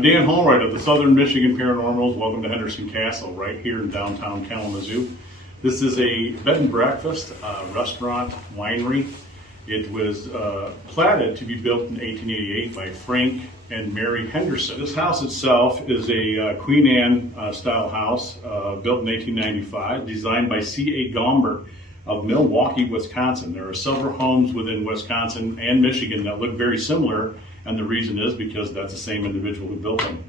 I'm Dan Holwright of the Southern Michigan Paranormals. Welcome to Henderson Castle, right here in downtown Kalamazoo. This is a bed and breakfast, restaurant, winery. It was platted to be built in 1888 by Frank and Mary Henderson. This house itself is a Queen Anne style house, built in 1895, designed by C.A. Gomber of Milwaukee, Wisconsin. There are several homes within Wisconsin and Michigan that look very similar, and the reason is because that's the same individual who built them.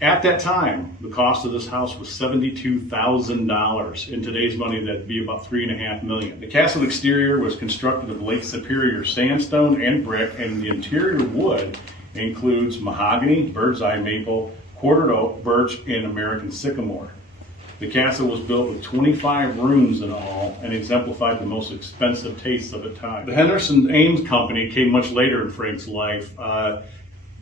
At that time, the cost of this house was $72,000. In today's money, that'd be about $3.5 million. The castle exterior was constructed of Lake Superior sandstone and brick, and the interior wood includes mahogany, bird's eye maple, quartered oak, birch, and American sycamore. The castle was built with 25 rooms in all and exemplified the most expensive tastes of the time. The Henderson Ames Company came much later in Frank's life.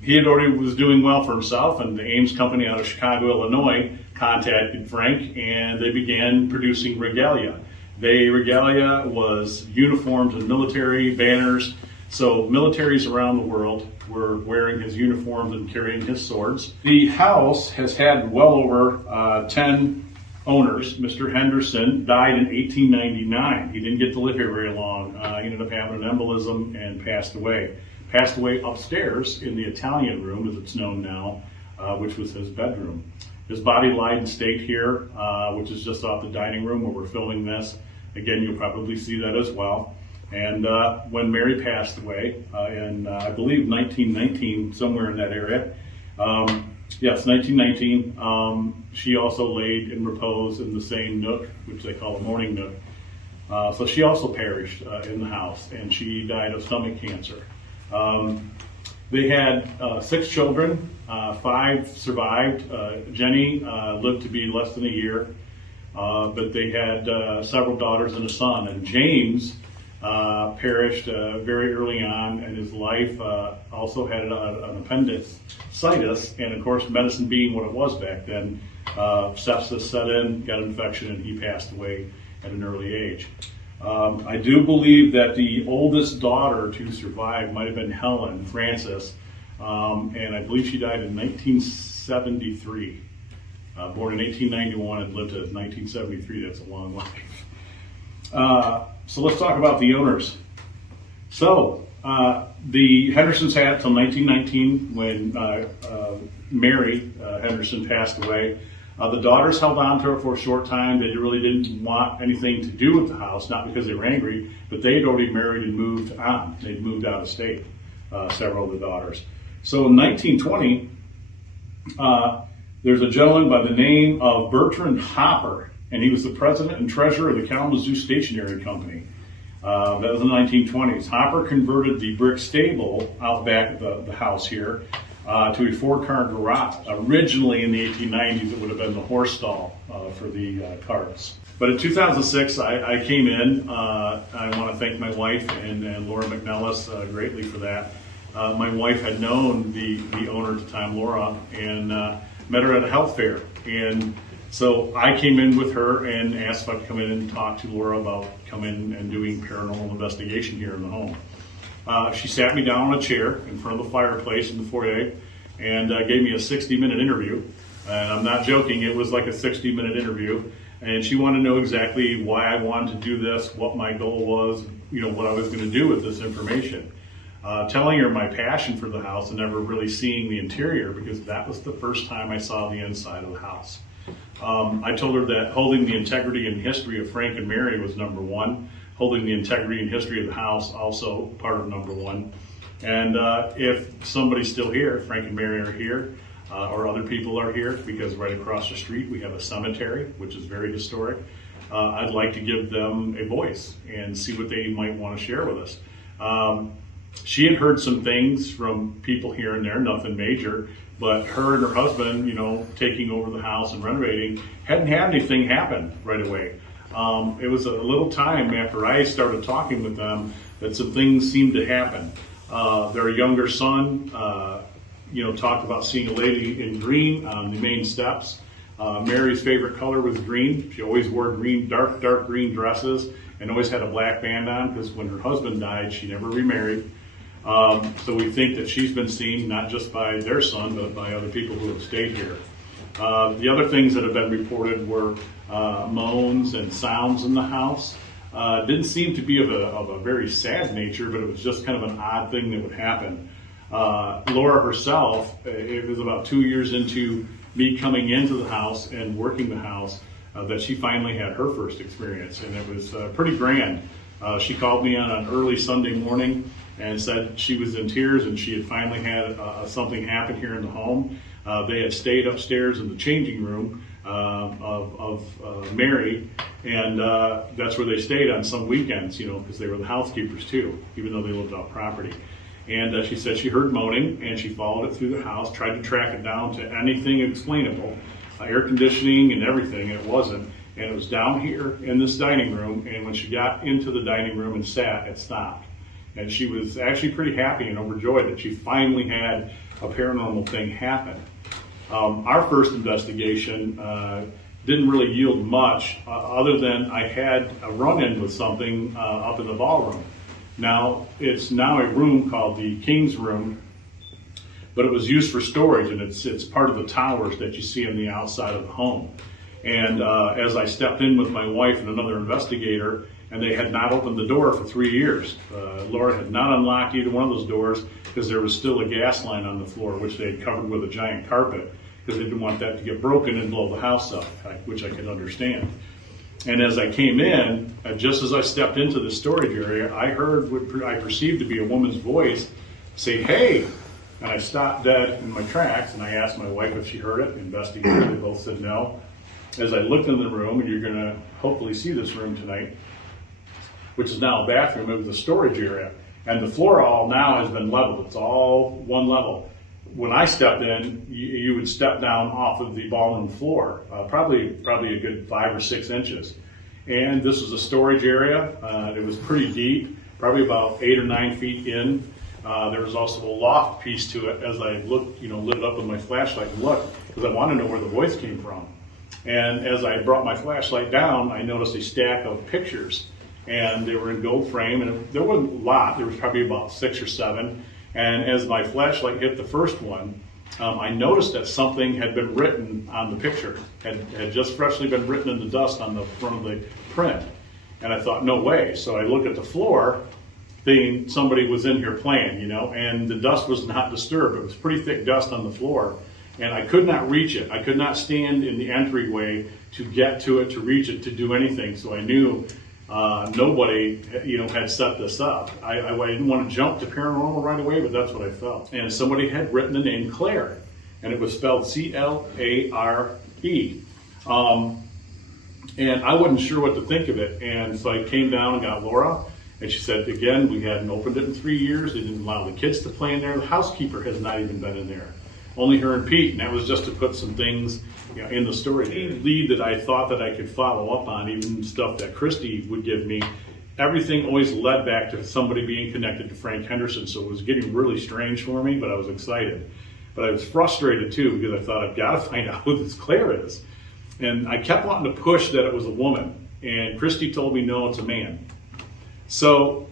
He had already was doing well for himself, and the Ames Company out of Chicago, Illinois contacted Frank, and they began producing regalia. Regalia was uniforms and military banners, so militaries around the world were wearing his uniforms and carrying his swords. The house has had well over 10 owners. Mr. Henderson died in 1899. He didn't get to live here very long. He ended up having an embolism and passed away. Passed away upstairs in the Italian room, as it's known now, which was his bedroom. His body lied in state here, which is just off the dining room where we're filming this. Again, you'll probably see that as well. And when Mary passed away in, I believe, 1919, somewhere in that area, yes, 1919, she also laid in repose in the same nook, which they call a mourning nook. So she also perished in the house, and she died of stomach cancer. They had 6 children, 5 survived. Jenny lived to be less than a year, but they had several daughters and a son. And James perished very early on in his life, also had an appendicitis, and of course, medicine being what it was back then, sepsis set in, got an infection, and he passed away at an early age. I do believe that the oldest daughter to survive might have been Helen Frances, and I believe she died in 1973. Born in 1891 and lived to 1973. That's a long life. So let's talk about the owners. So the Hendersons had until 1919 when Mary Henderson passed away. The daughters held on to it for a short time. They really didn't want anything to do with the house, not because they were angry, but they'd already married and moved on. They'd moved out of state, several of the daughters. So in 1920, there's a gentleman by the name of Bertrand Hopper, and he was the president and treasurer of the Kalamazoo Stationery Company. That was in the 1920s. Hopper converted the brick stable out back of the house here to a 4-car garage. Originally in the 1890s, it would have been the horse stall for the carts. But in 2006, I came in. I want to thank my wife and Laura McNellis greatly for that. My wife had known the owner at the time, Laura, and met her at a health fair. And so I came in with her and asked if I could come in and talk to Laura about coming and doing paranormal investigation here in the home. She sat me down on a chair in front of the fireplace in the foyer and gave me a 60-minute interview. And I'm not joking, it was like a 60-minute interview. And she wanted to know exactly why I wanted to do this, what my goal was, what I was going to do with this information. Telling her my passion for the house and never really seeing the interior, because that was the first time I saw the inside of the house. I told her that holding the integrity and history of Frank and Mary was number one. Holding the integrity and history of the house also part of number one. And if somebody's still here, Frank and Mary are here, or other people are here, because right across the street we have a cemetery, which is very historic, I'd like to give them a voice and see what they might want to share with us. She had heard some things from people here and there, nothing major, but her and her husband, taking over the house and renovating, hadn't had anything happen right away. It was a little time after I started talking with them that some things seemed to happen. Their younger son, talked about seeing a lady in green on the main steps. Mary's favorite color was green. She always wore green, dark green dresses, and always had a black band on, because when her husband died, she never remarried. So we think that she's been seen not just by their son, but by other people who have stayed here. The other things that have been reported were moans and sounds in the house. Didn't seem to be of a very sad nature, but it was just kind of an odd thing that would happen. Laura herself, it was about 2 years into me coming into the house and working the house that she finally had her first experience, and it was pretty grand. She called me on an early Sunday morning and said she was in tears and she had finally had something happen here in the home. They had stayed upstairs in the changing room of Mary, and that's where they stayed on some weekends, because they were the housekeepers too, even though they lived off property. And she said she heard moaning, and she followed it through the house, tried to track it down to anything explainable, air conditioning and everything, and it wasn't. And it was down here in this dining room, and when she got into the dining room and sat, it stopped. And she was actually pretty happy and overjoyed that she finally had a paranormal thing happen. Our first investigation didn't really yield much, other than I had a run-in with something up in the ballroom. Now, it's now a room called the King's Room, but it was used for storage, and it's part of the towers that you see on the outside of the home. And as I stepped in with my wife and another investigator, and they had not opened the door for 3 years. Laura had not unlocked either one of those doors because there was still a gas line on the floor, which they had covered with a giant carpet, because they didn't want that to get broken and blow the house up, which I could understand. And as I came in, just as I stepped into the storage area, I heard what I perceived to be a woman's voice say, "Hey!" And I stopped dead in my tracks, and I asked my wife if she heard it. Investigator, they both said no. As I looked in the room, and you're going to hopefully see this room tonight, which is now a bathroom, it was a storage area. And the floor all now has been leveled. It's all one level. When I stepped in, you would step down off of the ballroom floor, probably a good 5 or 6 inches. And this was a storage area. It was pretty deep, probably about 8 or 9 feet in. There was also a loft piece to it. As I looked, lit it up with my flashlight and looked, because I wanted to know where the voice came from. And as I brought my flashlight down, I noticed a stack of pictures, and they were in gold frame, and there wasn't a lot. There was probably about 6 or 7. And as my flashlight hit the first one, I noticed that something had been written on the picture, had just freshly been written in the dust on the front of the print. And I thought, no way. So I looked at the floor, thinking somebody was in here playing, and the dust was not disturbed. It was pretty thick dust on the floor. And I could not reach it. I could not stand in the entryway to get to it, to reach it, to do anything. So I knew nobody, had set this up. I didn't want to jump to paranormal right away, but that's what I felt. And somebody had written the name Claire, and it was spelled C-L-A-R-E. And I wasn't sure what to think of it. And so I came down and got Laura, and she said, again, we hadn't opened it in 3 years. They didn't allow the kids to play in there. The housekeeper has not even been in there. Only her and Pete, and that was just to put some things in the storage. Any lead that I thought that I could follow up on, even stuff that Christy would give me, everything always led back to somebody being connected to Frank Henderson. So it was getting really strange for me, but I was excited. But I was frustrated too, because I thought, I've got to find out who this Claire is. And I kept wanting to push that it was a woman, and Christy told me, no, it's a man. So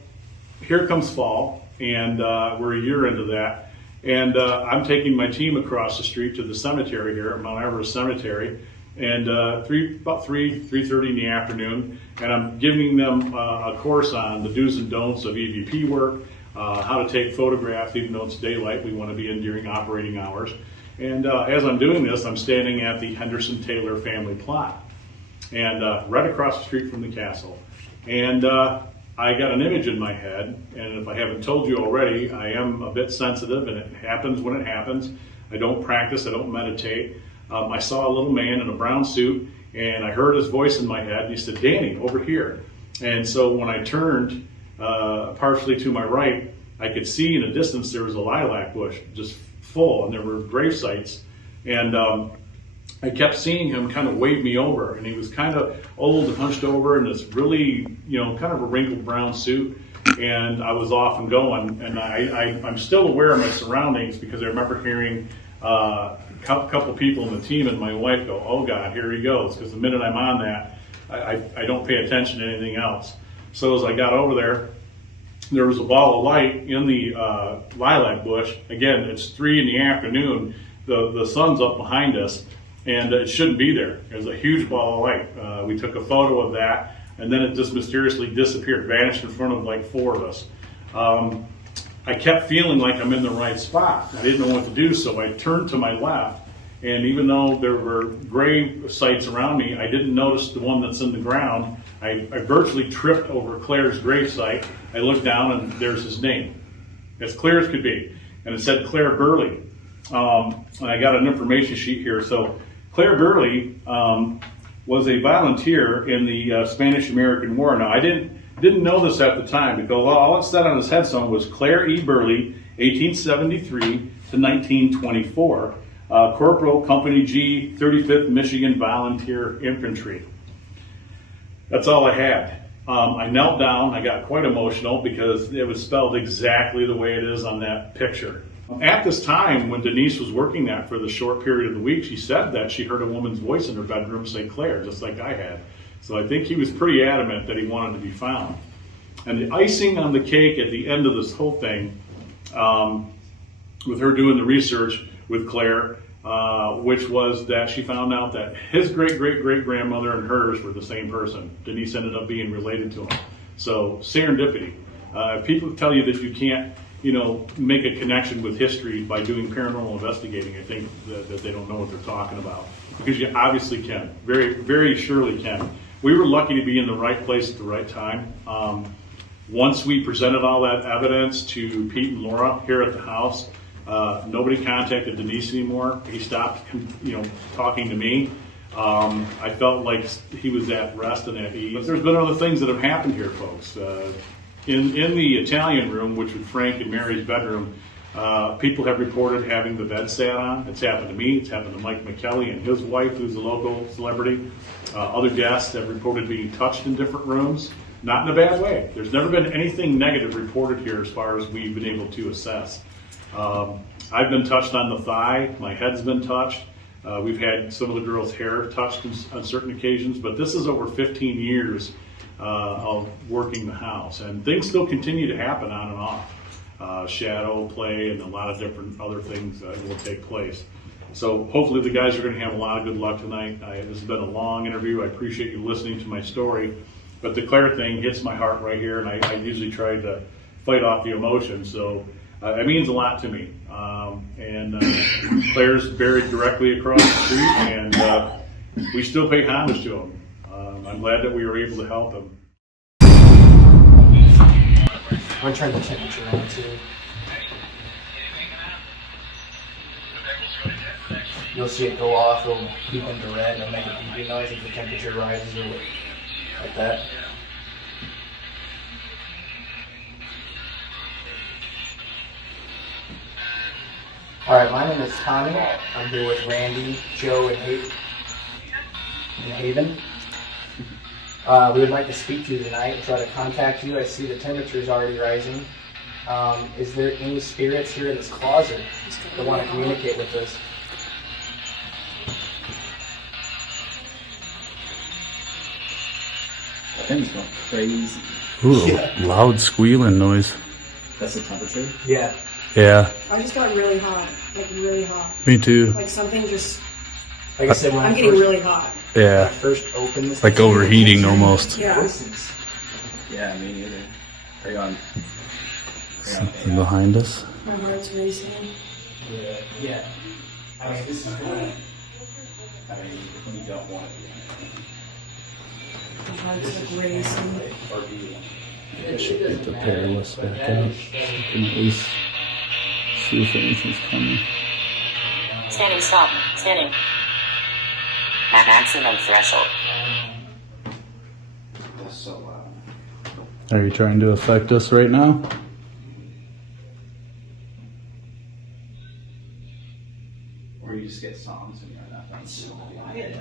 here comes fall, and we're a year into that. And I'm taking my team across the street to the cemetery here at Mount Everest Cemetery, and about 3:30 in the afternoon, and I'm giving them a course on the do's and don'ts of EVP work, how to take photographs even though it's daylight. We want to be in during operating hours. And as I'm doing this, I'm standing at the Henderson Taylor family plot, and right across the street from the castle. And I got an image in my head, and if I haven't told you already, I am a bit sensitive, and it happens when it happens. I don't practice, I don't meditate. I saw a little man in a brown suit, and I heard his voice in my head, and he said, "Danny, over here." And so when I turned partially to my right, I could see in the distance there was a lilac bush just full, and there were grave sites. And I kept seeing him kind of wave me over, and he was kind of old and hunched over in this really, kind of a wrinkled brown suit. And I was off and going, and I'm still aware of my surroundings because I remember hearing a couple people in the team and my wife go, "Oh God, here he goes," because the minute I'm on that, I don't pay attention to anything else. So as I got over there, there was a ball of light in the lilac bush. Again, it's 3 in the afternoon. The sun's up behind us, and it shouldn't be there. There's a huge ball of light. We took a photo of that, and then it just mysteriously disappeared, vanished in front of like 4 of us. I kept feeling like I'm in the right spot. I didn't know what to do, so I turned to my left, and even though there were grave sites around me, I didn't notice the one that's in the ground. I virtually tripped over Claire's grave site. I looked down, and there's his name, as clear as could be, and it said Claire Burley. And I got an information sheet here. So Claire Burley was a volunteer in the Spanish-American War. Now, I didn't know this at the time, because all it said on his headstone was Claire E. Burley, 1873 to 1924, Corporal Company G, 35th Michigan Volunteer Infantry. That's all I had. I knelt down. I got quite emotional because it was spelled exactly the way it is on that picture. At this time, when Denise was working that for the short period of the week, she said that she heard a woman's voice in her bedroom say Claire, just like I had. So I think he was pretty adamant that he wanted to be found. And the icing on the cake at the end of this whole thing, with her doing the research with Claire, which was that she found out that his great-great-great-grandmother and hers were the same person. Denise ended up being related to him. So serendipity. People tell you that you can't, make a connection with history by doing paranormal investigating. I think that they don't know what they're talking about, because you obviously can. Very, very surely can. We were lucky to be in the right place at the right time. Once we presented all that evidence to Pete and Laura here at the house, nobody contacted Denise anymore. He stopped, talking to me. I felt like he was at rest and at ease. But there's been other things that have happened here, folks. In the Italian room, which was Frank and Mary's bedroom, people have reported having the bed sat on. It's happened to me. It's happened to Mike McKelly and his wife, who's a local celebrity. Other guests have reported being touched in different rooms. Not in a bad way. There's never been anything negative reported here as far as we've been able to assess. I've been touched on the thigh. My head's been touched. We've had some of the girls' hair touched on certain occasions, but this is over 15 years of working the house, and things still continue to happen on and off. Shadow play and a lot of different other things will take place. So hopefully the guys are going to have a lot of good luck tonight. This has been a long interview. I appreciate you listening to my story, but the Claire thing hits my heart right here, and I usually try to fight off the emotion. So it means a lot to me. Claire's buried directly across the street, and we still pay homage to him. I'm glad that we were able to help him. I'm going to turn the temperature on too. You'll see it go off, it'll beep into red, and make a beeping noise if the temperature rises or like that. Alright, my name is Tommy. I'm here with Randy, Joe, and Haven. We would like to speak to you tonight and try to contact you. I see the temperature is already rising. Is there any spirits here in this closet that want to communicate with us? That thing's going crazy. Ooh, Yeah. loud squealing noise. That's the temperature? Yeah. Yeah, I just got really hot, like really hot. me too. Like something just, Like I said, when I'm I getting first, really hot. Yeah, first opened this, like overheating almost. Yeah. voices. Yeah, me neither. Are you on? Something behind us. My heart's racing. Yeah. Yeah. I mean, this is good. I mean, you don't want to be My heart's like racing. or do you? I should get the perilous back out. So I can at least see if anything's coming. Standing stop. Standing. Maximum threshold. That's so loud. Are you trying to affect us right now? Or you just get songs and you're not done so quiet.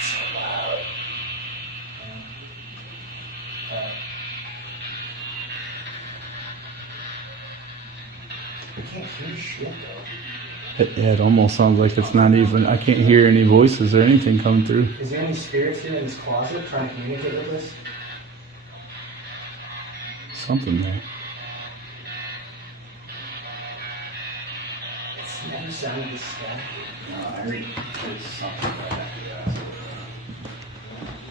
So loud. I can't hear shit though. It almost sounds like it's not even. I can't hear any voices or anything coming through. Is there any spirits here in this closet trying to communicate with us? Something there. It's never sounded this static. No, I heard there's something right after that.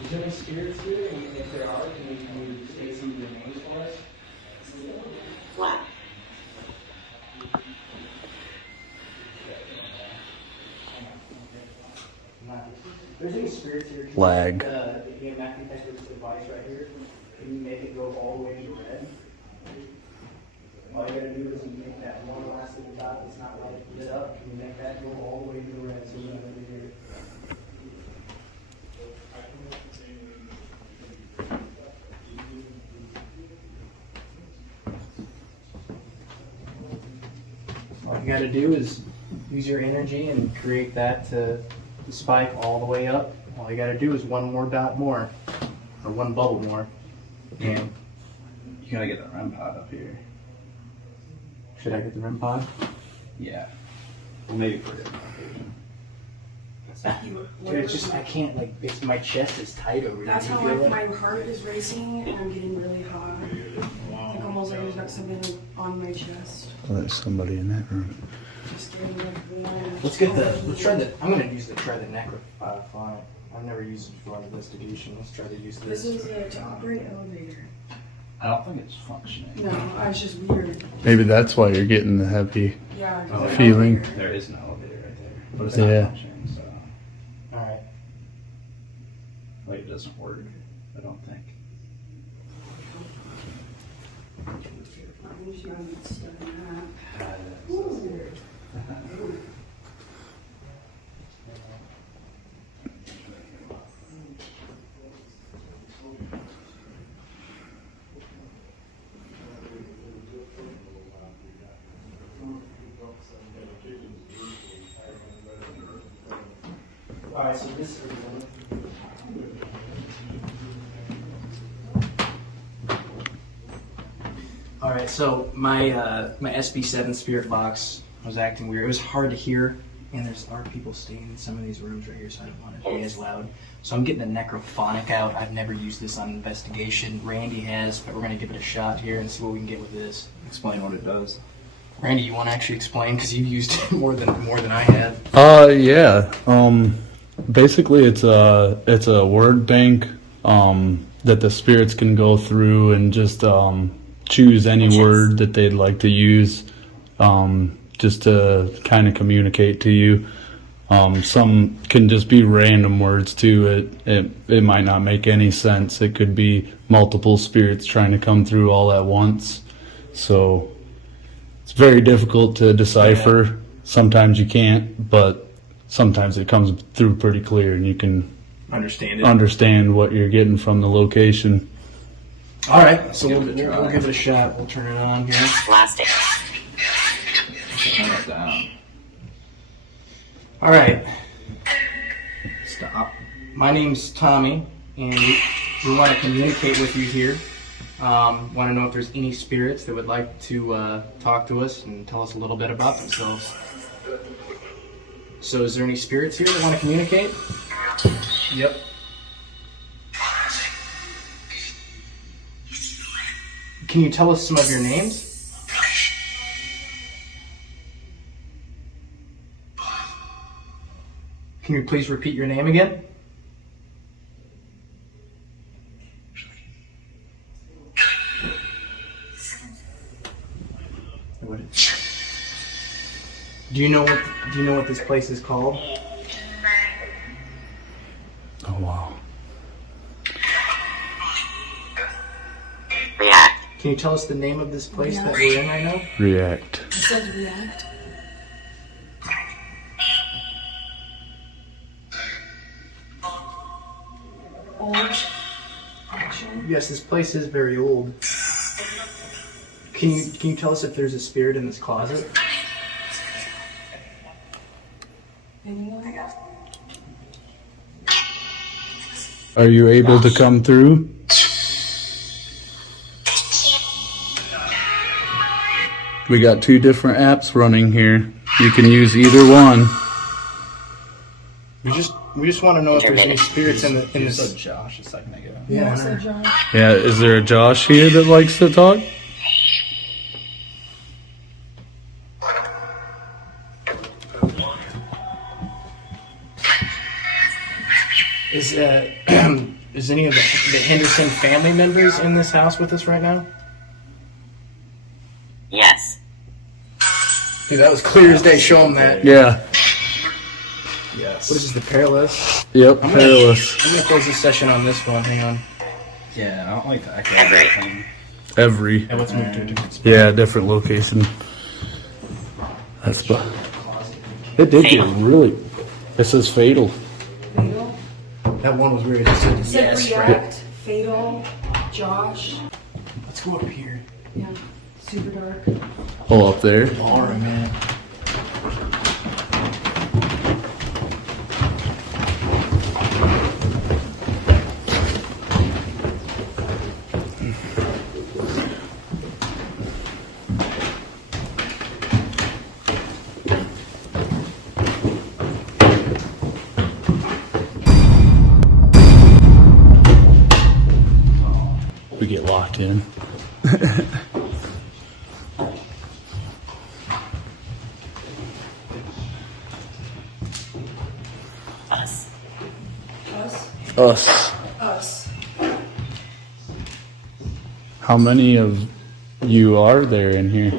Is there any spirits here? And if there are, can you say some of their names for us? Black. If there's any spirits here, can Lag. the EMF detector device right here, can you make it go all the way to red? All you gotta do is you make that one last little dot that's not lit up, can you make that go all the way to the red so we know over here? All you gotta do is use your energy and create that to spike all the way up. All you gotta do is one more dot more, or one bubble more. And You gotta get the REM pod up here. should I get the REM pod? Yeah. Well, maybe for a different occasion. Dude, it's just, I can't, like, my chest is tight over here. That's Do you how feel like, that? my heart is racing and I'm getting really hot. Like almost like there's got something on my chest. Oh, there's somebody in that room. Just getting like warm. Let's try the, I'm gonna try the necrophonic. I've never used it for an investigation. Let's try to use This this. is to operate elevator. I don't think it's functioning. No, it's just weird. Maybe that's why you're getting the heavy. Yeah. 'cause Oh, the feeling. elevator- There is an elevator right there, but it's Yeah. not functioning, so Alright. like it doesn't work. I don't think. I'm just gonna get stuck in that. Alright, so this is Alright, so my SB7 spirit box was acting weird. It was hard to hear, and there are people staying in some of these rooms right here, so I don't want it to be as loud. So I'm getting the necrophonic out. I've never used this on investigation. Randy has, but we're gonna give it a shot here and see what we can get with this. Explain what it does. Randy, you want to actually explain because you've used it more than I have. Yeah. Basically, it's a word bank that the spirits can go through and just choose any word that they'd like to use, just to kind of communicate to you. Some can just be random words too. It might not make any sense. It could be multiple spirits trying to come through all at once. So it's very difficult to decipher. Yeah. Sometimes you can't, but sometimes it comes through pretty clear and you can understand what you're getting from the location. All right, so we'll give it a shot. We'll turn it on here. Plastic. Turn it down. All right. Stop. My name's Tommy, and we want to communicate with you here. Want to know if there's any spirits that would like to talk to us and tell us a little bit about themselves. So is there any spirits here that want to communicate? Yep. Can you tell us some of your names? Can you please repeat your name again? Do you know what this place is called? Oh wow. React. Can you tell us the name of this place that we're in right now? React. It says react. Old. Action. Yes, this place is very old. Can you tell us if there's a spirit in this closet? Anyone? Are you able to come through? We got two different apps running here. You can use either one. We just want to know if there's any spirits in You this. said Josh a second ago. Yeah, So Josh. Yeah, is there a Josh here that likes to talk? Is is any of the Henderson family members in this house with us right now? Yes. Dude, that was clear as day. Show them that. Yeah. Yes. What is this, the Perilous? Yep, perilous. I'm gonna close this session on this one. Hang on. Yeah, I don't like the echo of that thing. Every. Yeah, let's move to a different spot. Yeah, different location. That's it did get really. It says fatal. Fatal. That one was weird. It said It said yes, React, right? Fatal, Josh. Let's go up here. Yeah. Super dark. Oh, up there. Ballroom, man. We get locked in. Us. Us. Us. Us. How many of you are there in here?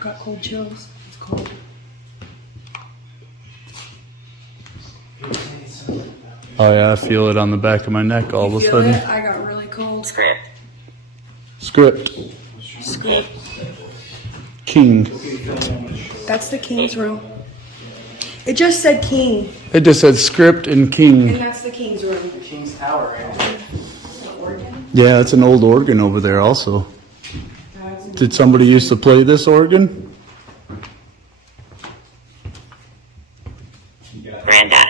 Got cold chills. It's cold. Oh yeah, I feel it on the back of my neck all You of a feel sudden. it? I got really cold. Script. Script. Script. King. That's the king's room. It just said king, It just said script and and king. that's the king's room. King's Tower, right? The organ. Yeah, it's an old organ over there also. That's Did somebody used to play this organ? Granddad.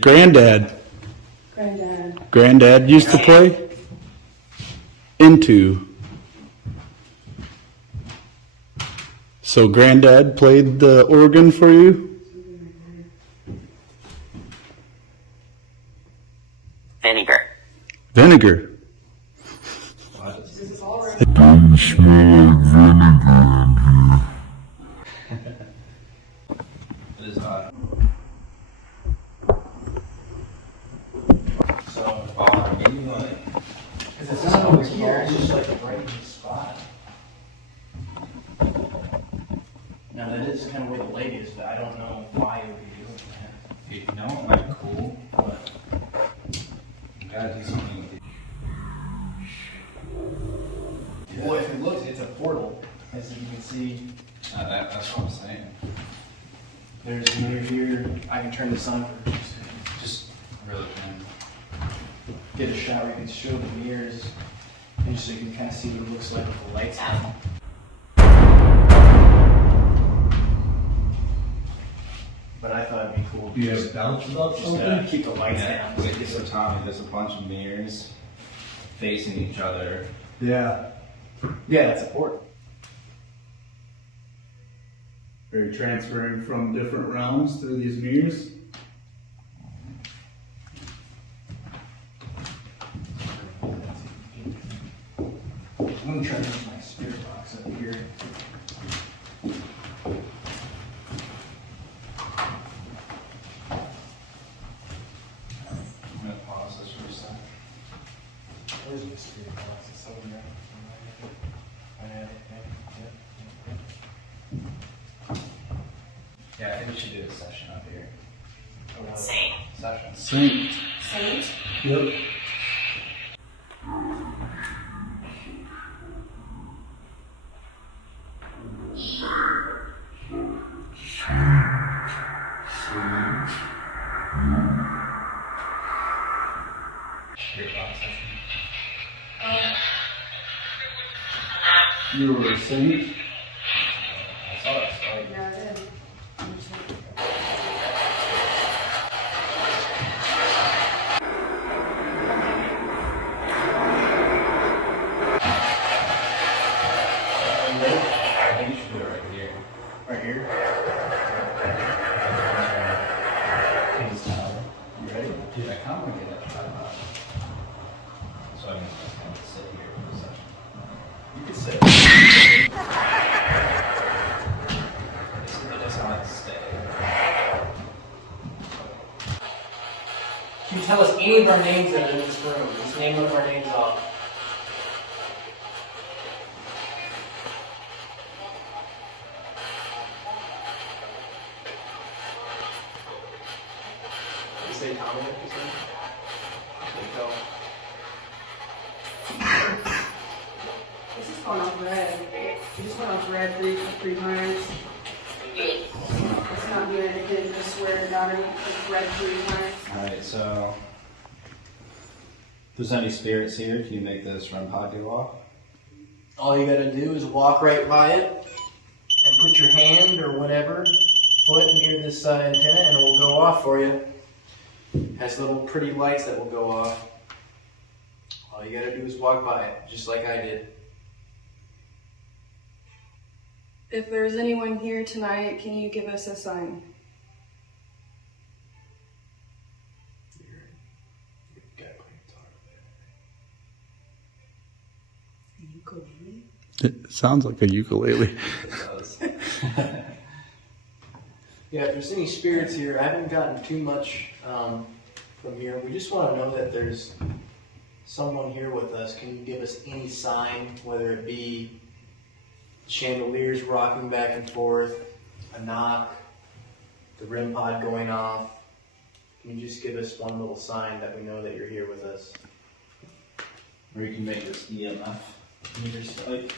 Granddad. Granddad. Granddad used to play? Into. So Granddad played the organ for you? Vinegar. Vinegar. It is hot. So, maybe like. Because it's not over here. It's just like a bright spot. Now that is kind of where the lake is, but I don't know why it would be doing that. You know, it might be cool, but you gotta do something with it. Well, if it looks, it's a portal, as you can see. That's what I'm saying. There's a mirror here. I can turn this on for Just really can. get a shot where you can show the mirrors, and so you can kind of see what it looks like with the lights on. But I thought it'd be cool. Do you have doubts about Just keep the lights Yeah, down. because so Tommy, there's a bunch of mirrors facing each other. Yeah. Yeah, that's a portal. Are you transferring from different realms through these mirrors? I'm gonna try to use my spirit box up here. I'm gonna pause this for a second. Where's my spirit box? It's over there. Yeah, I think we should do a session up here. Same. Session. Saint. Saint. Yep. Spirit box session. You were a saint? I saw it start. Yeah, I did. I think you should do it right here. Dude, I kind of want to get that tripod. So I'm just going to sit here for a second. You could sit. It doesn't have to stay. Can you tell us any of our names that are in this room? Just name one of our names off. You say Tommy, what you say? This is going off red. You just went off red three times. It's not doing anything, I swear to God, it's red 3 times. Alright, so. If there's any spirits here, can you make this REM pod go off? All you gotta do is walk right by it and put your hand or whatever foot near this antenna and it will go off for you. Has little pretty lights that will go off. All you gotta do is walk by it, just like I did. If there's anyone here tonight, can you give us a sign? It sounds like a ukulele. Yeah, if there's any spirits here, I haven't gotten too much from here. We just want to know that there's someone here with us. Can you give us any sign, whether it be chandeliers rocking back and forth, a knock, the REM pod going off? Can you just give us one little sign that we know that you're here with us? Or you can make this EMF meter spike.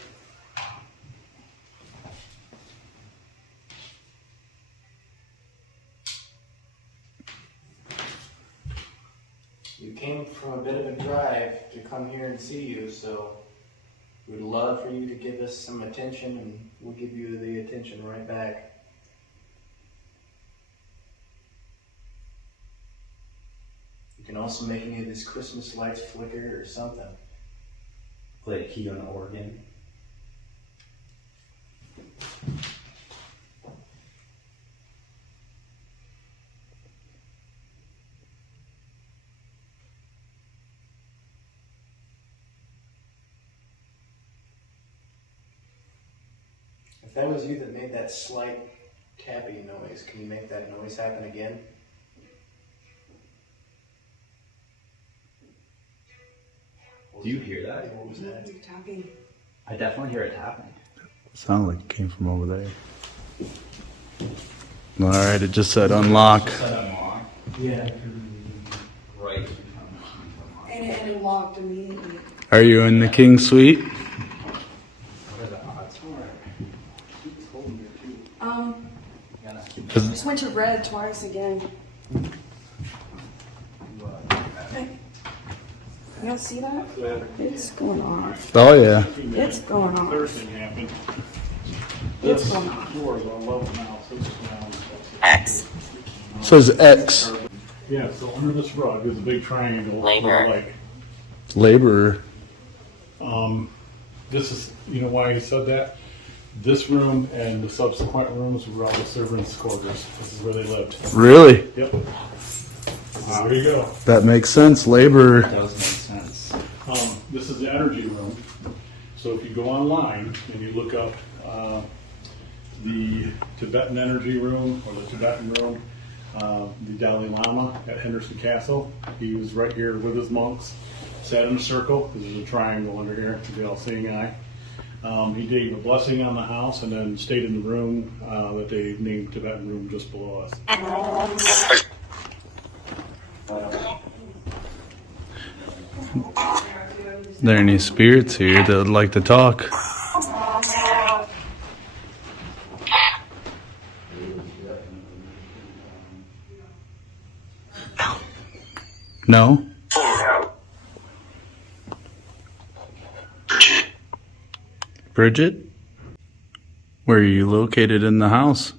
You came from a bit of a drive to come here and see you, so we'd love for you to give us some attention, and we'll give you the attention right back. You can also make any of these Christmas lights flicker or something. Play a key on the organ. If that was you that made that slight tapping noise, can you make that noise happen again? Do you hear that? What was that? Tapping. I definitely hear it tapping. Sounded like it came from over there. All right, it just said unlock. Set unlock. Yeah. Right. And it locked immediately. Are you in the king suite? What are the odds? Just went to red twice again. You don't see that? It's going off. Oh yeah. It's going off. Third thing happened. It's This going off. door is on level now, so it's around. X. Says X. Yeah, so under this rug is a big triangle. Labor. Like, Laborer. this is, you know why he said that? This room and the subsequent rooms were all the servants' quarters. This is where they lived. Really? Yep. There you go. That makes sense. Laborer. Does make sense. This is the energy room. So if you go online and you look up the Tibetan energy room or the Tibetan room, the Dalai Lama at Henderson Castle, he was right here with his monks, sat in a circle, because there's a triangle under here to the all-seeing eye. He gave a blessing on the house and then stayed in the room that they named Tibetan room just below us. There any spirits here that would like to talk? No? Bridget? Where are you located in the house?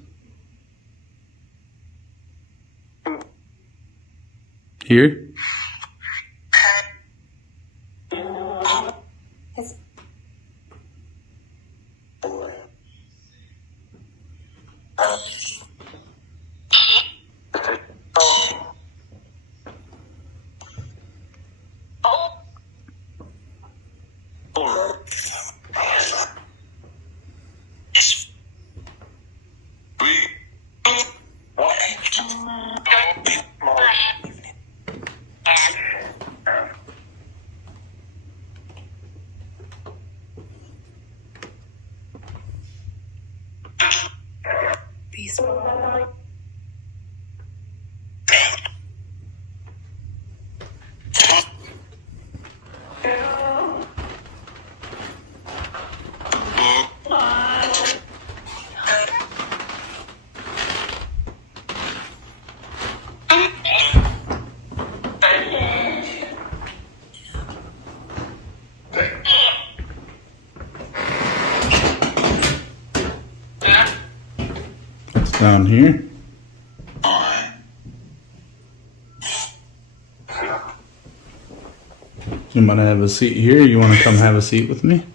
Here? It's down here. You want to have a seat here? You want to come have a seat with me?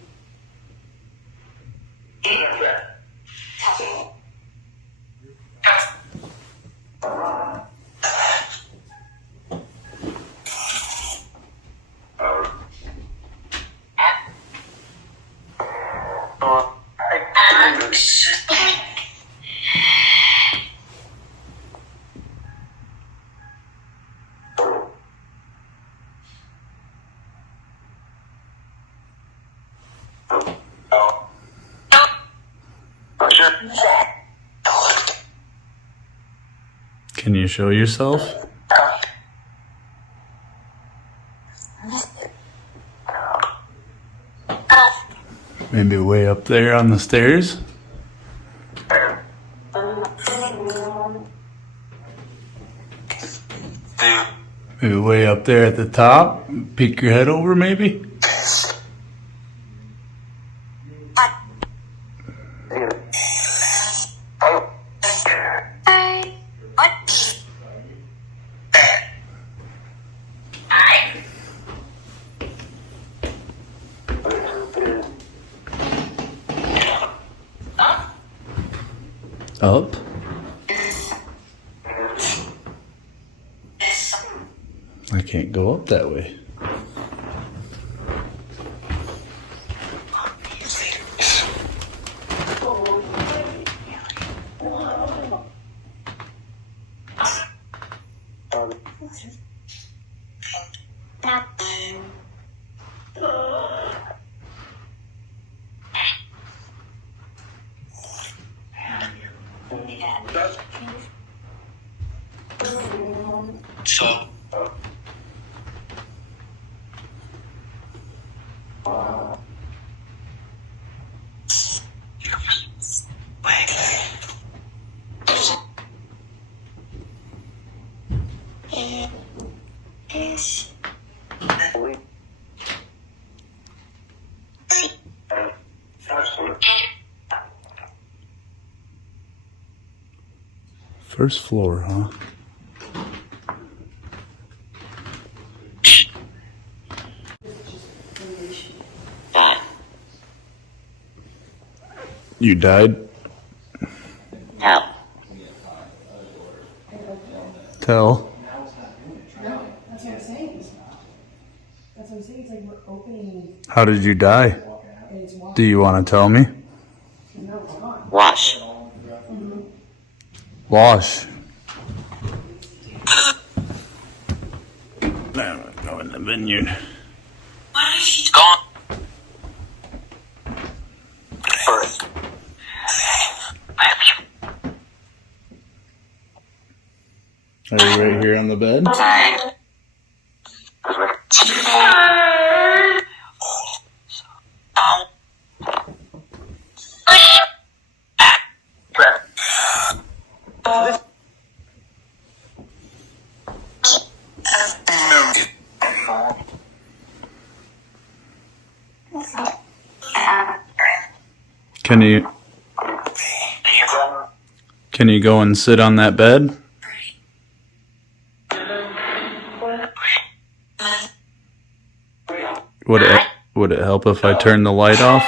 Can you show yourself? Maybe way up there on the stairs? Maybe way up there at the top? Peek your head over, maybe? Up? I can't go up that way. First floor, huh? You died? No. Tell. No, that's what I'm saying. That's what I'm saying. It's like we're opening How did you die? and it's wide. Do you want to tell me? No, it's gone. Wash. Wash. Now we go in the vineyard. Gone. Are you right here on the bed? Can you go and sit on that bed? Would it help if I turn the light off?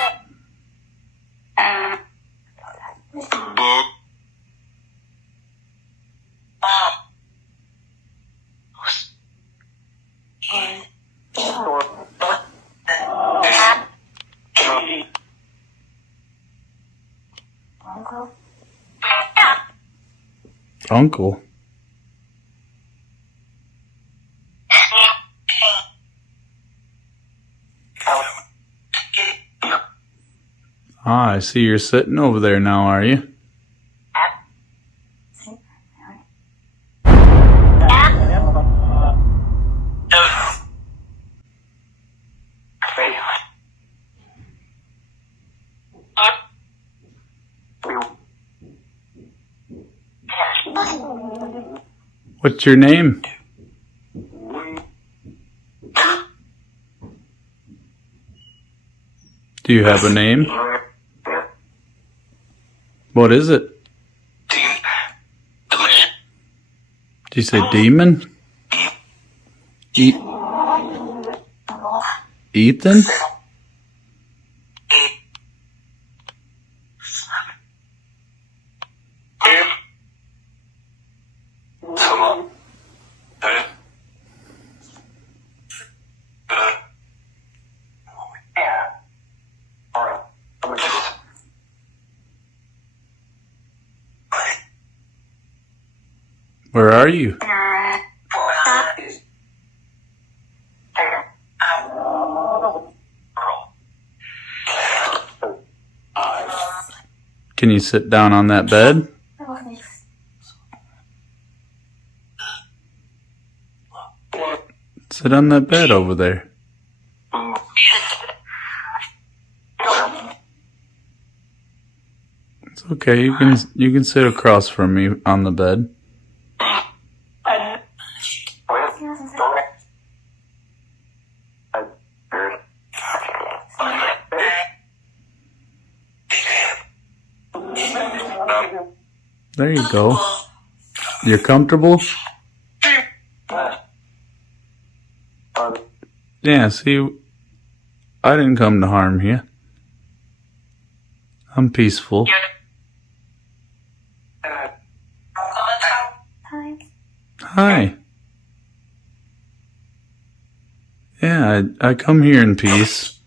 Uncle? Ah, I see you're sitting over there now, are you? What's your name? Do you have a name? What is it? Did you say demon? Ethan? Where are you? Can you sit down on that bed? Sit on that bed over there. It's okay. You can sit across from me on the bed. There you go. You're comfortable? Yeah, see, I didn't come to harm you. I'm peaceful. Hi. Yeah, I come here in peace.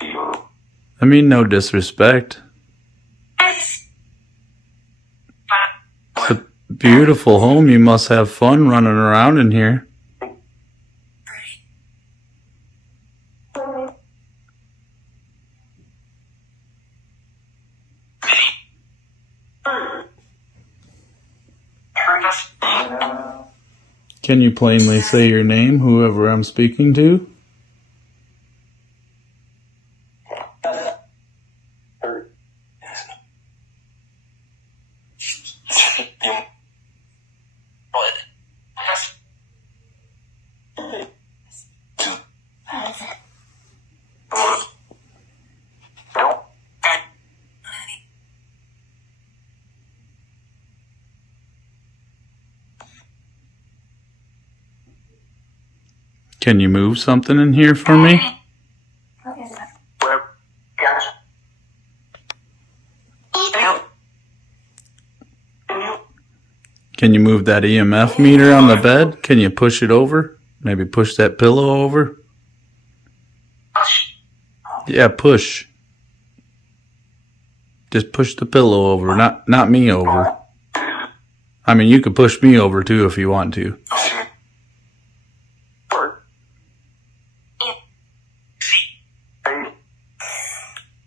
I mean no disrespect. It's a beautiful home. You must have fun running around in here. Can you plainly say your name, whoever I'm speaking to? Can you move something in here for me? Can you move that EMF meter on the bed? Can you push it over? Maybe push that pillow over? Yeah, push. Just push the pillow over, not me over. I mean, you could push me over too if you want to.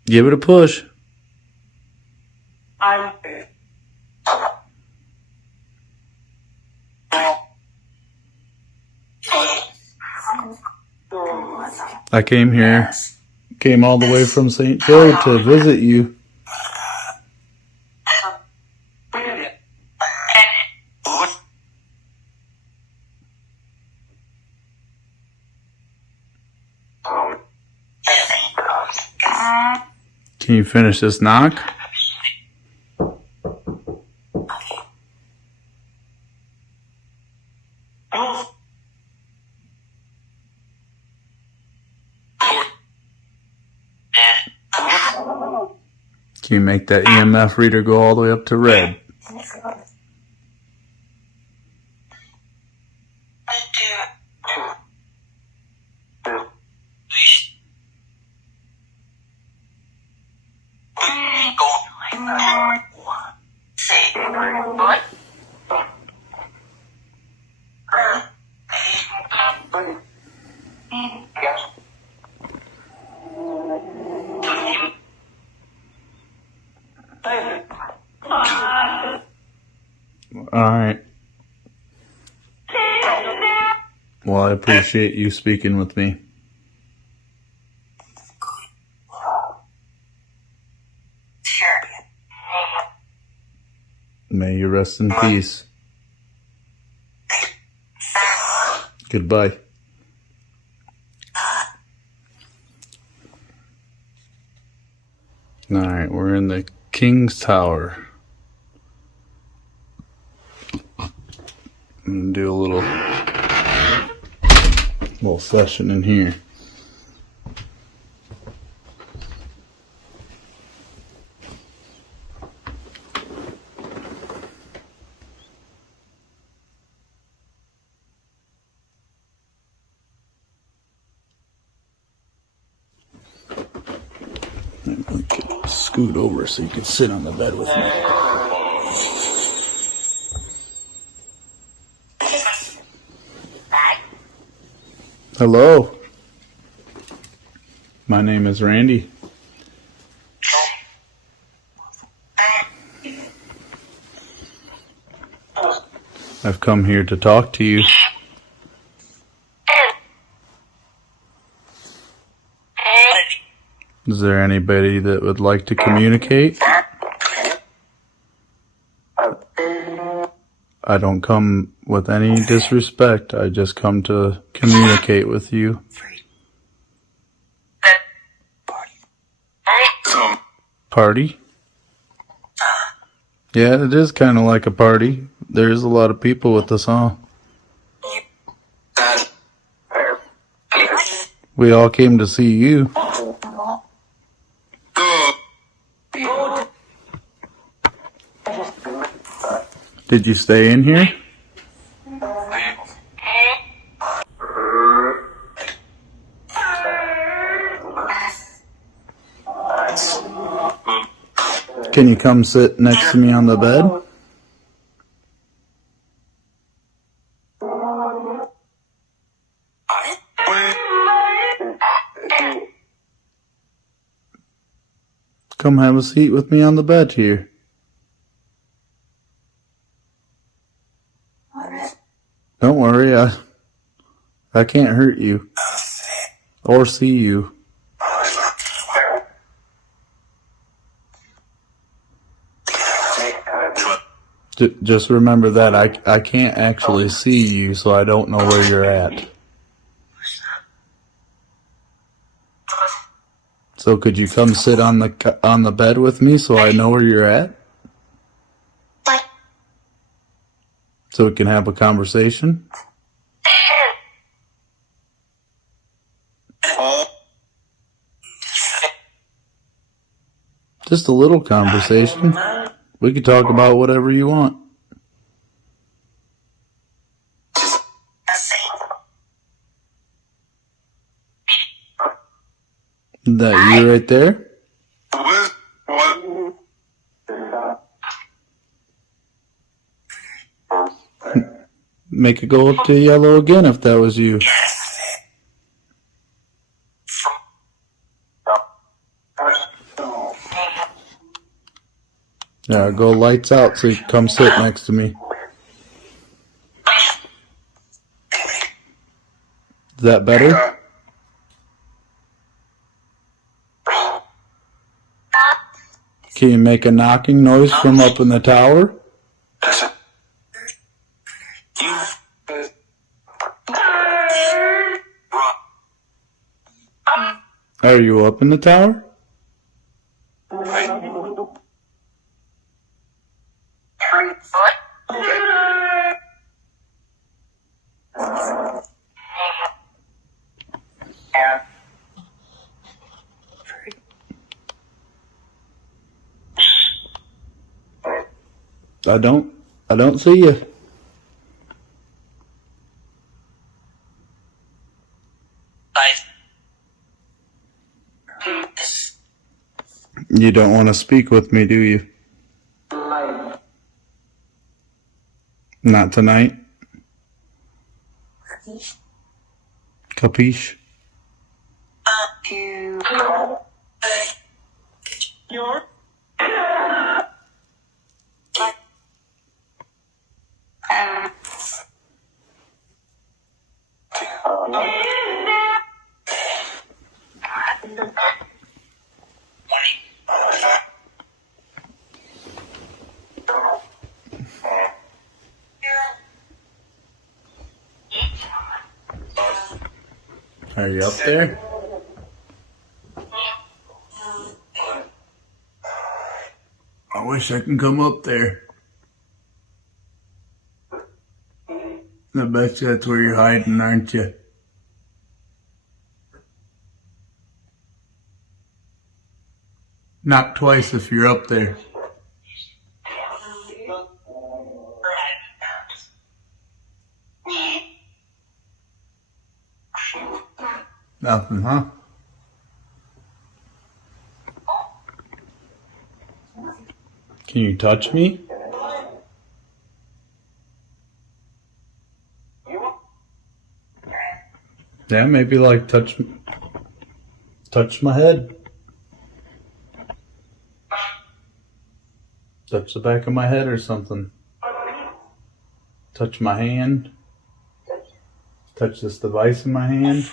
Give it a push. I came all the way from St. Joe to visit you. Can you finish this knock? Can you make that EMF reader go all the way up to red? Alright. Well, I appreciate you speaking with me. May you rest in peace. Goodbye. Alright, we're in the King's Tower. I'm gonna do a little session in here. We could scoot over so you can sit on the bed with me. Hello. My name is Randy. I've come here to talk to you. Is there anybody that would like to communicate? I don't come with any disrespect. I just come to communicate with you. Party? Yeah, it is kind of like a party. There's a lot of people with us, huh? We all came to see you. Did you stay in here? Can you come sit next to me on the bed? Come have a seat with me on the bed here. Don't worry, I can't hurt you or see you. Just remember that I can't actually see you, so I don't know where you're at. So could you come sit on the bed with me so I know where you're at? So we can have a conversation? Just a little conversation. We could talk about whatever you want. Is that you right there? Make it go up to yellow again if that was you. Yeah, go lights out so you can come sit next to me. Is that better? Can you make a knocking noise from up in the tower? Are you up in the tower? I don't see you. You don't want to speak with me, do you? Not tonight? Capiche? Are you up there? I wish I can come up there. I bet you that's where you're hiding, aren't you? Knock twice if you're up there. Nothing, huh? Can you touch me? Yeah, maybe like touch my head. Touch the back of my head or something. Touch my hand. Touch this device in my hand.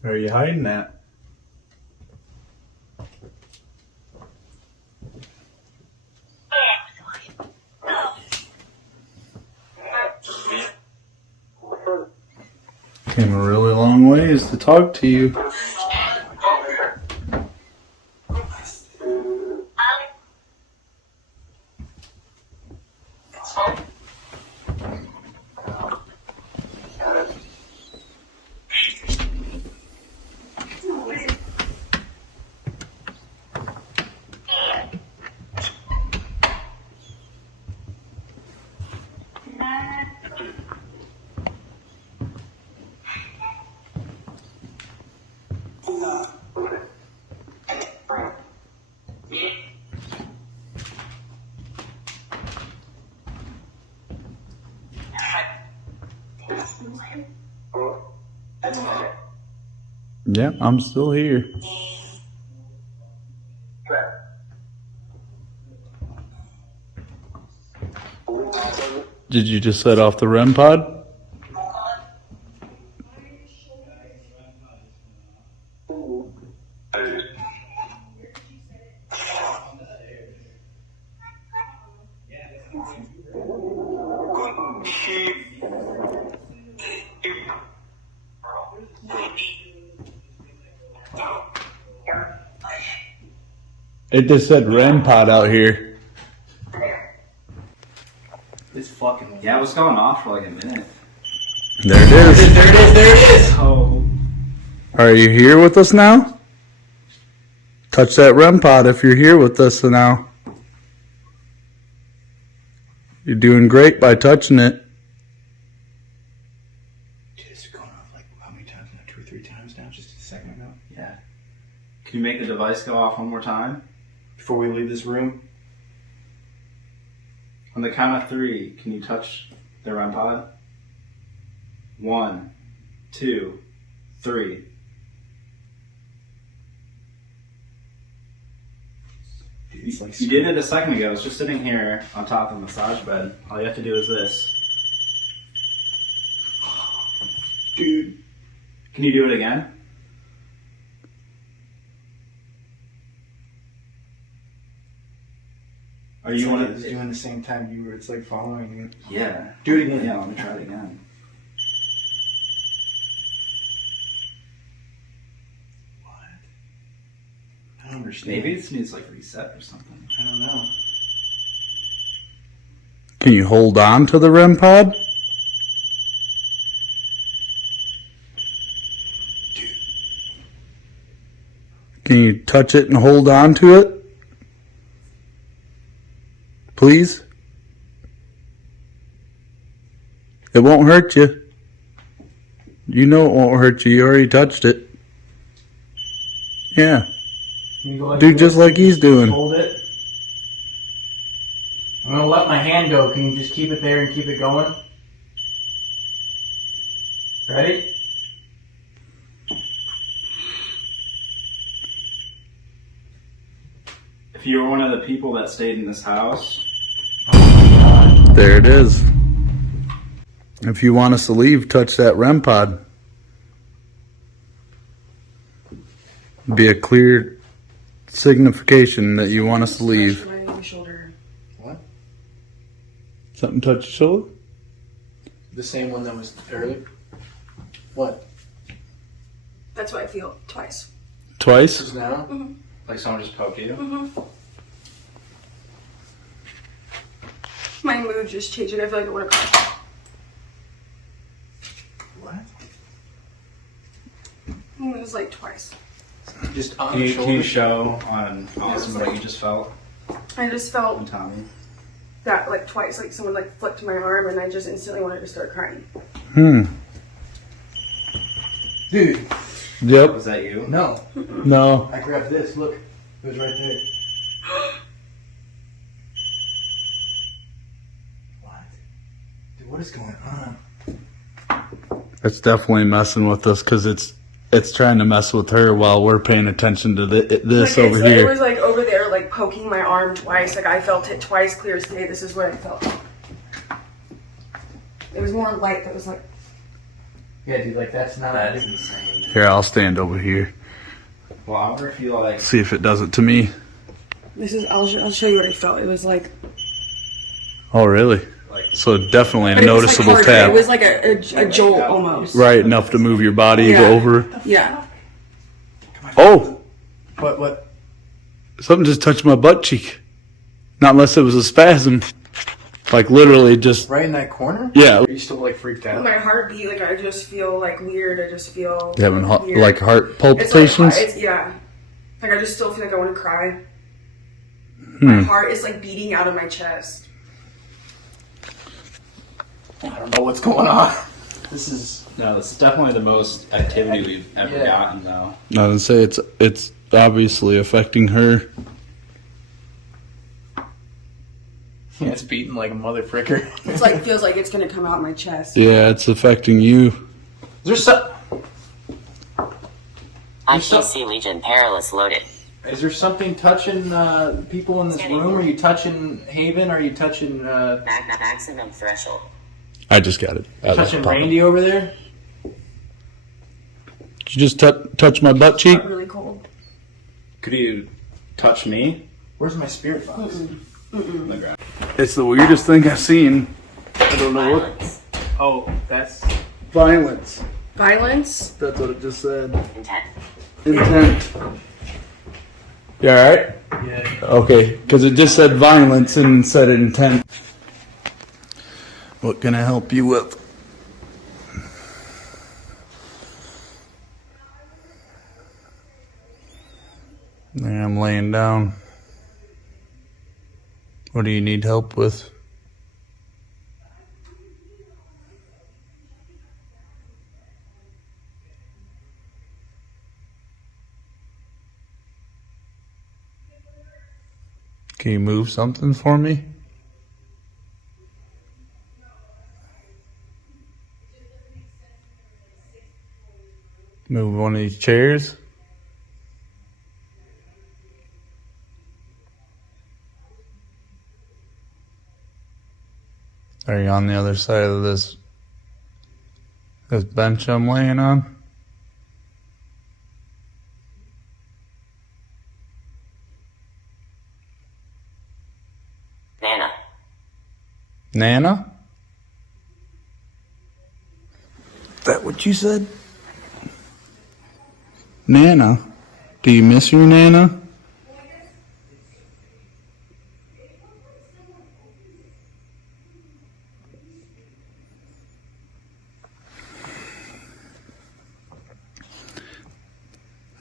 Where are you hiding at? Came a really long ways to talk to you. Yep, I'm still here. Did you just set off the REM pod? It just said REM pod out here. It's fucking. Yeah, it was going off for like a minute. There it is. There it is. There it is. Oh. Are you here with us now? Touch that REM pod if you're here with us now. You're doing great by touching it. Dude, it's going off like how many times now? 2 or 3 times now? Just a second ago. Yeah. Can you make the device go off one more time? Before we leave this room. On the count of 3, can you touch the REM pod? 1, 2, 3. Dude, it's like You did it a second ago. It's just sitting here on top of the massage bed. All you have to do is this. dude. Can you do it again? Are you one of It's doing the same time you were. It's like following you. Yeah. Do it again. Yeah, let me try it again. What? I don't understand. Maybe it needs like reset or something. I don't know. Can you hold on to the REM pod? Can you touch it and hold on to it? Please? It won't hurt you. You know it won't hurt you. You already touched it. Yeah. Can you go like Do this? just like he's doing. Hold it. I'm gonna let my hand go. Can you just keep it there and keep it going? Ready? If you were one of the people that stayed in this house, Oh my There it is. If you want us to leave, touch that REM pod. Be a clear signification that you want us to leave. My shoulder. What? Something touch your shoulder? The same one that was earlier? What? That's what I feel twice. Twice? Just now? Mm-hmm. Like someone just poked you? Mm-hmm. My mood just changed and I feel like I want to cry. What? It was like twice. Just on Can the you, shoulder? can you show on Austin what you just felt I just on felt Tommy? that like twice, like someone like flicked my arm and I just instantly wanted to start crying. Dude, Yep. Was that you? no. No. I grabbed this. Look. It was right there. What? Dude, what is going on? It's definitely messing with us because it's trying to mess with her while we're paying attention to this Like, over It here. was like over there, like poking my arm twice. Like I felt it twice, clear as day. This is what I felt. It was more light that was like, Yeah, dude, like that's not. That is insane. Here, I'll stand over here. Well, I wonder if you like. See if it does it to me. this is, I'll show you what I felt. It was like, Oh, really? Like- So definitely a but it was, like, noticeable hard. tap. It was like a jolt almost. Right, enough to move your body Yeah. over. Yeah. Oh, What? something just touched my butt cheek. Not unless it was a spasm. Like literally just, Right in that corner? yeah. Are you still like freaked out? My heartbeat, like I just feel like weird. I just feel You having weird. like heart It's like, palpitations? yeah. Like I just still feel like I want to cry. My heart is like beating out of my chest. I don't know what's going on. This is. No, this is definitely the most activity we've ever Yeah. gotten, though. I would say it's obviously affecting her. Yeah, it's beating like a mother fricker. It's like feels like it's gonna come out my chest. Yeah, it's affecting you. Is there IPC Legion Perilous loaded. Is there something touching people in this room? Are you touching Haven? Are you touching Maximum threshold. I just got it. touching Randy over there? Did you just touch my butt cheek? Really cold. Could you touch me? Where's my spirit box? On the ground. It's the weirdest thing I've seen. I don't know what. Violence. Oh, that's. Violence. Violence. That's what it just said. Intent. Intent. You alright? Yeah. Okay, because it just said violence and said intent. What can I help you with? There, I'm laying down. What do you need help with? Can you move something for me? Move one of these chairs? Are you on the other side of this bench I'm laying on? Nana. Nana? Is that what you said? Nana? Do you miss your Nana?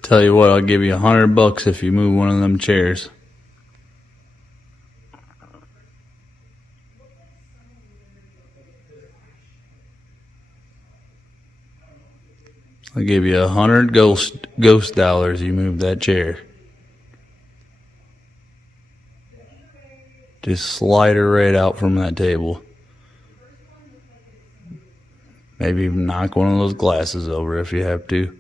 Tell you what, I'll give you $100 if you move one of them chairs. I'll give you 100 ghost dollars. You move that chair. Just slide her right out from that table. Maybe even knock one of those glasses over if you have to.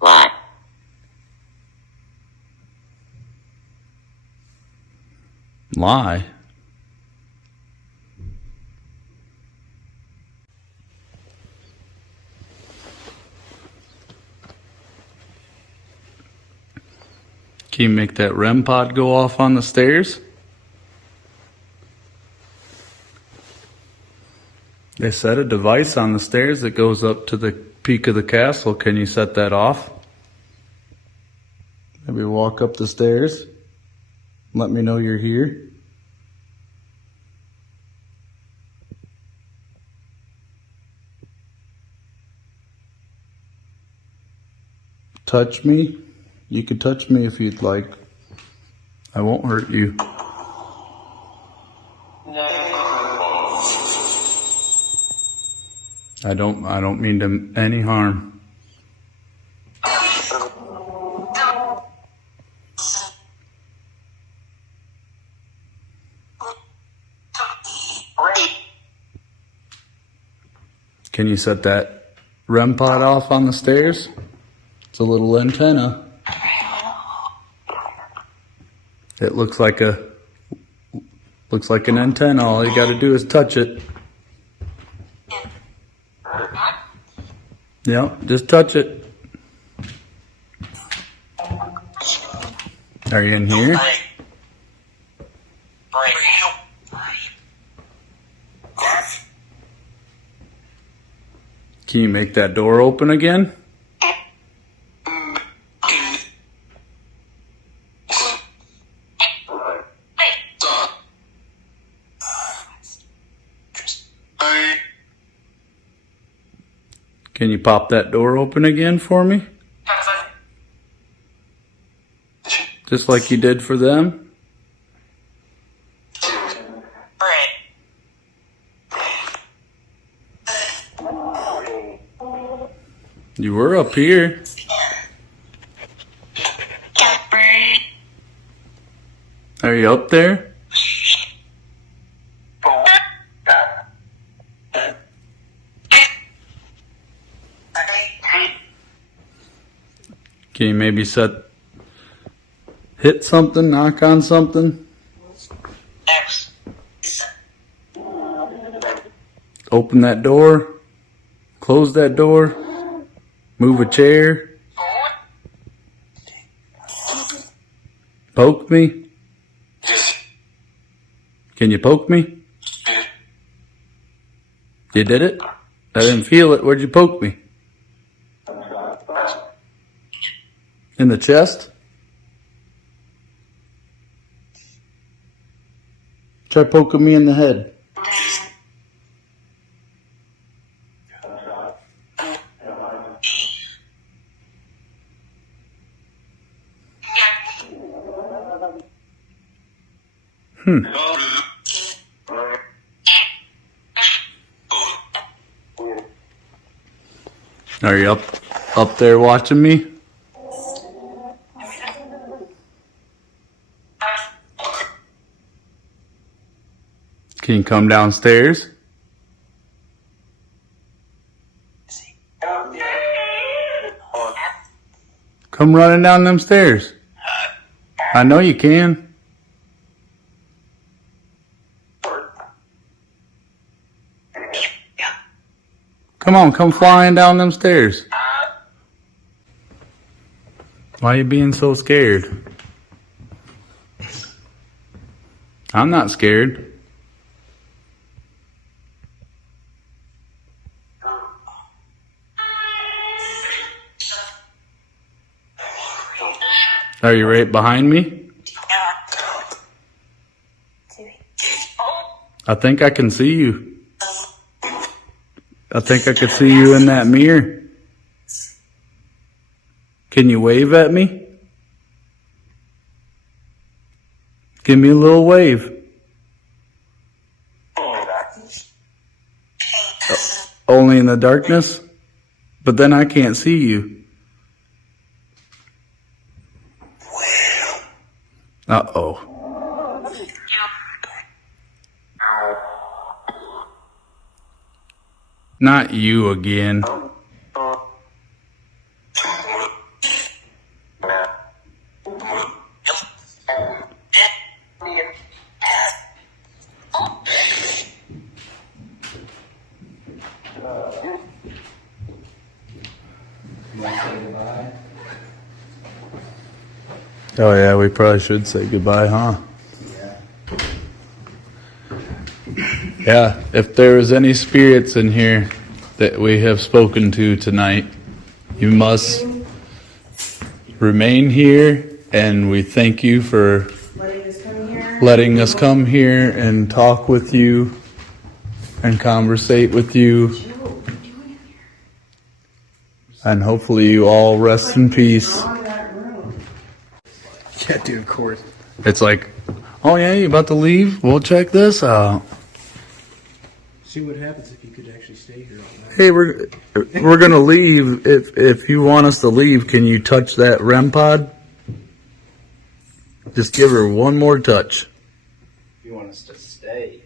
Lie. Lie. Can you make that REM pod go off on the stairs? They set a device on the stairs that goes up to the peak of the castle. Can you set that off? Maybe walk up the stairs. Let me know you're here. Touch me. You could touch me if you'd like. I won't hurt you. I don't mean to any harm. Can you set that REM pod off on the stairs? It's a little antenna. It looks like an antenna. All you gotta do is touch it. Yep, just touch it. Are you in here? Can you make that door open again? Can you pop that door open again for me? Just like you did for them? You were up here. Are you up there? Can you maybe hit something, knock on something? Open that door, close that door, move a chair, poke me. Can you poke me? You did it? I didn't feel it. Where'd you poke me? In the chest? Try poking me in the head. Are you up there watching me? Can you come downstairs? Come running down them stairs. I know you can. Come on, come flying down them stairs. Why are you being so scared? I'm not scared. Are you right behind me? I think I can see you. I think I could see you in that mirror. Can you wave at me? Give me a little wave. Only in the darkness? But then I can't see you. Uh-oh. Not you again. we probably should say goodbye, huh? Yeah, if there is any spirits in here that we have spoken to tonight, you must remain here, and we thank you for letting us come here and talk with you and conversate with you. And hopefully you all rest in peace. Yeah, dude, of course. It's like, oh yeah, you about to leave? We'll check this out. See what happens if you could actually stay here all night. Hey, we're gonna leave. If you want us to leave, can you touch that REM pod? Just give her one more touch. If you want us to stay.